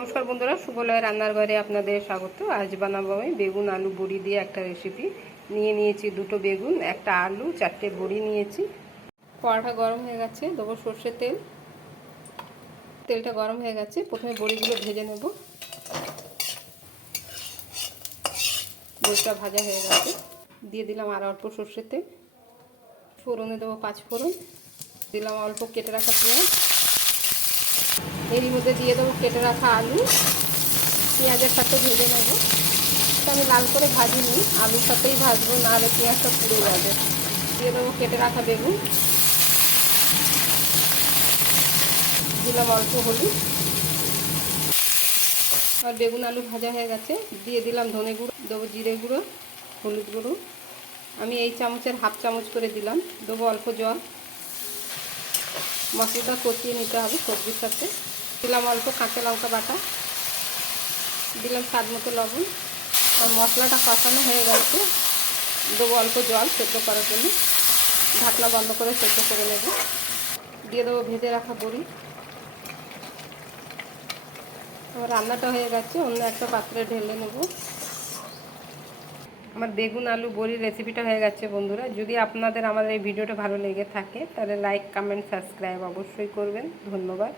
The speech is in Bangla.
নমস্কার বন্ধুরা সুবলয় রান্নার ঘরে আপনাদের স্বাগত। আজ বানাবো আমি বেগুন, আলু, বড়ি দিয়ে একটা রেসিপি নিয়ে নিয়েছি দুটো বেগুন, একটা আলু, চারটে বড়ি নিয়েছি। কড়াটা গরম হয়ে গেছে, দেবো সর্ষের তেল। তেলটা গরম হয়ে গেছে, প্রথমে বড়িগুলো ভেজে নেব। বড়িটা ভাজা হয়ে গেছে। দিয়ে দিলাম আর অল্প সর্ষের তেল। ফোড়নে দেবো পাঁচ ফোড়ন। দিলাম অল্প কেটে রাখা পেঁয়াজ। এরই মধ্যে দিয়ে দেবো কেটে রাখা আলু। পেঁয়াজের সাথে ভেজে নেব। তো আমি লাল করে ভাজিনি, আলুর সাথেই ভাজবো, নাহলে পেঁয়াজটা পুড়ে যাবে। দিয়ে দেবো কেটে রাখা বেগুন। দিলাম অল্প হলুদ। আর বেগুন আলু ভাজা হয়ে গেছে। দিয়ে দিলাম ধনে গুঁড়ো, দেবো জিরে গুঁড়ো, হলুদ গুঁড়ো। আমি এই চামচের হাফ চামচ করে দিলাম, দেবো অল্প জল। মশলাটা কষিয়ে নিতে হবে সবজির সাথে। দিলাম অল্প কাঁচা লঙ্কা বাটা। দিলাম স্বাদ মতো লবণ। আর মশলাটা কষানো হয়ে গেছে। দেবো অল্প জল সেদ্ধ করার জন্য। ঢাকনা বন্ধ করে সেদ্ধ করে নেব। দিয়ে দেবো ভেজে রাখা বড়ি। আমার রান্নাটা হয়ে গেছে। অন্য একটা পাত্রে ঢেলে নেব। আমার বেগুন, আলু, বড়ির রেসিপিটা হয়ে গেছে বন্ধুরা। যদি আপনাদের আমাদের এই ভিডিওটা ভালো লেগে থাকে, তাহলে লাইক কমেন্ট সাবস্ক্রাইব অবশ্যই করবেন। ধন্যবাদ।